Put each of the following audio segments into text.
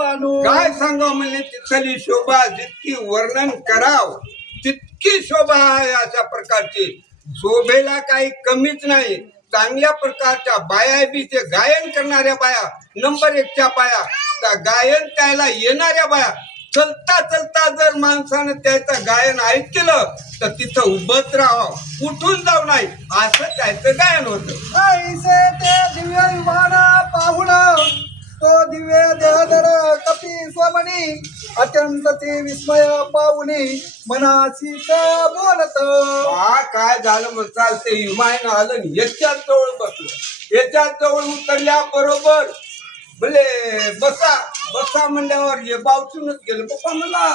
देवानो काय सांगावं म्हणजे तिथली शोभा जितकी वर्णन कराव तितकी शोभा आहे. अशा प्रकारची शोभेला काही कमीच नाही. चांगल्या प्रकारच्या बाया बी ते गायन करणाऱ्या बाया नंबर 1च्या बाया, त्या गायन त्याला येणाऱ्या बाया. चलता चलता जर माणसानं त्याचं गायन ऐकलं तर तिथं उभंच राहावं, उठून जाऊ नाही, असं त्याचं गायन होतं. ऐसे ते दिव्य विमान पाहुण तो दिव्य देहधर कपी स्वमणी अत्यंत ते विस्मय पाहुणी मनासीच बोलत. काय झालं मग चालते विमान आलं आणि याच्याच जवळ बसलं. याच्याच जवळ उतरल्या बरोबर भले बसा बसा म्हणल्यावर हे बावचूनच गेलं. पप्पा मला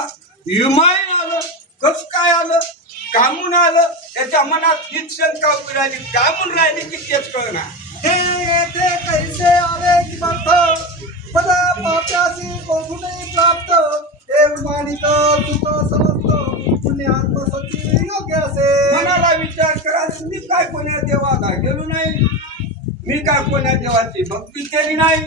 विमान आलं, कस काय आलं, कामून आलं. त्याच्या मनात हीच शंका उभी राहिली, कामून राहिली की तेच कळना. हे येथे कैसे आले की अर्थ पद पाप्यासी कोठूनही प्राप्त हे मानिक तुक समजत पुण्यात्म सती योग्य असे. मनाला विचार करा, मी काय कोण्या देवाला गेलो नाही, मी काय कोण्या देवाची भक्ती केली नाही,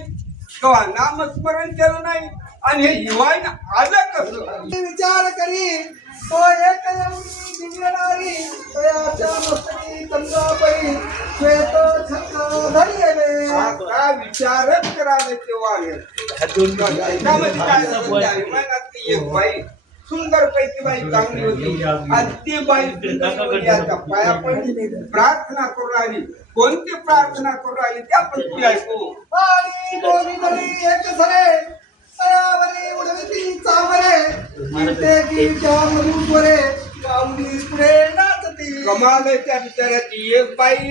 किंवा नामस्मरण केलं नाही, आणि हे युवान आलं कसं. विचार करी तो एक येऊनी दिव्य नारी तयाच्या मस्तकी गंगा परी श्वेत छत्र धरी आले. आता विचारच करावे तेव्हा त्यामध्ये काय झालं, त्या विमानातली एक बाई सुंदर पैकी बाई चांगली होती आणि ती बाई सुंदर पाया पडली, प्रार्थना करू राहिली. कोणती प्रार्थना करू राहिली ते आपण ती ऐकू. आणि दोन्ही तरी एक झाले तयावरी उडविती चामरे म्हणते की त्या मधुस्वरे गाऊनी पुढे नाचती. कमाल आहे त्या बिचाऱ्याची. एक बाई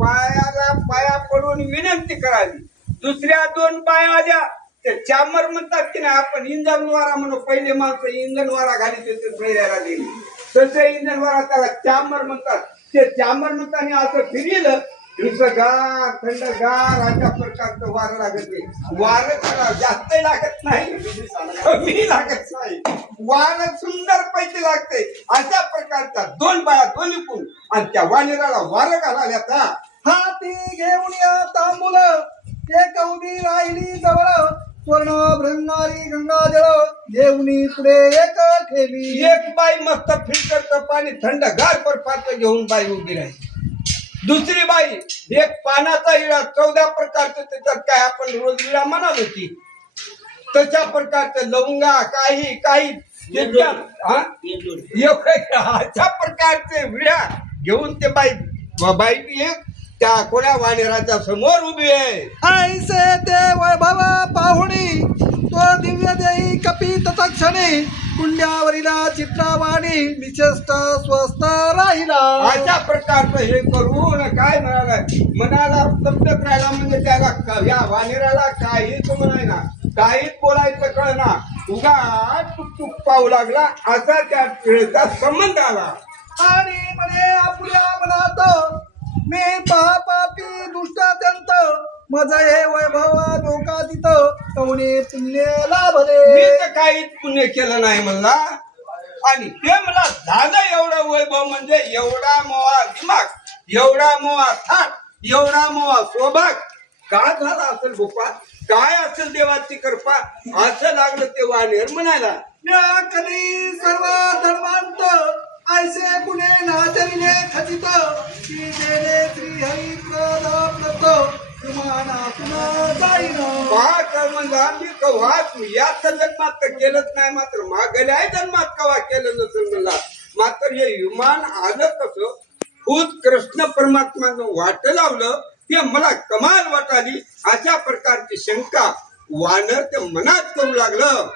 पायाला पाया पडून विनंती करावी, दुसऱ्या 2 बाया आल्या ते चामर म्हणतात की नाही, आपण इंधनवारा म्हणून. पहिले माणसं इंधनवारा घालीत होते फेऱ्याला गेली, तसे इंधनवारा त्याला चामर म्हणतात. ते चामर म्हणताना असं फिरिलं गार थंडगार अशा प्रकारचं वारं लागत. वारं त्याला जास्त लागत नाही, कमी लागत नाही, वारं सुंदर पैकी लागते. अशा प्रकारचा 2 बाया दोन्ही कोण आणि त्या वानेराला वारं घालायला हाती घेऊन या तांबूल एक उभी राहिली जवळ स्वर्ण भृंगारी गंगाजळ घेऊनी पुढे एक ठेवी. एक बाई मस्त फिल्टरचं पाणी थंडगार बर्फाचं घेऊन बाई उभी राहिली. दुसरी बाई एक पानाचा विडा 14 प्रकारचं, त्याच्यात काय आपण रोज विडा म्हणाल होती तशा प्रकारचं लवंगा काही काही अशा प्रकारचे विडा घेऊन ते बाई एक त्या कोण्या वानेराच्या समोर उभी आहे. ऐसे ते वैभव पाहुणी तो दिव्य देही कपी तत्क्षणी कुंड्यावरीला चित्रावाणी विशेष स्वस्त राहिला. अशा प्रकारचं हे करून काय म्हणाला, मनाला समजत राहिला. म्हणजे त्याला या वानेराला काहीच म्हणायना, काहीच बोलायचं कळना, उगा टुकटुक पाहू लागला. असा त्या वेळेचा संबंध आला. आणि म्हणे आपल्या मनात मी पापी दुष्ट अत्यंत माझा हे वैभव लोकातीत कवणे पुण्य लाभले. मी तर काहीच पुण्य केलं नाही म्हणला, आणि ते मला झालं एवढं वैभव. म्हणजे एवढा मोहा दिमाग, एवढा मोहा थाट, एवढा मोहा सौभाग का झाला असेल गोपाळ, काय असेल देवाची कृपा, असं लागलं ते वानेर म्हणायला. म्या कधी सर्व धर्मांत ऐसे पुणे नाचरिले खचित की देणे श्री हरी प्रदाप्त विमानातून जाईन. म्हणला मी कव्हा याच जन्मात तर केलंच नाही, मात्र मागल्या जन्मात कव्हा केलं नसेल म्हणला. मात्र हे विमान आलं कसं, खुद कृष्ण परमात्मानं वाट लावलं हे मला कमाल वाटाली. अशा प्रकारची शंका वानर ते मनात करू लागलं.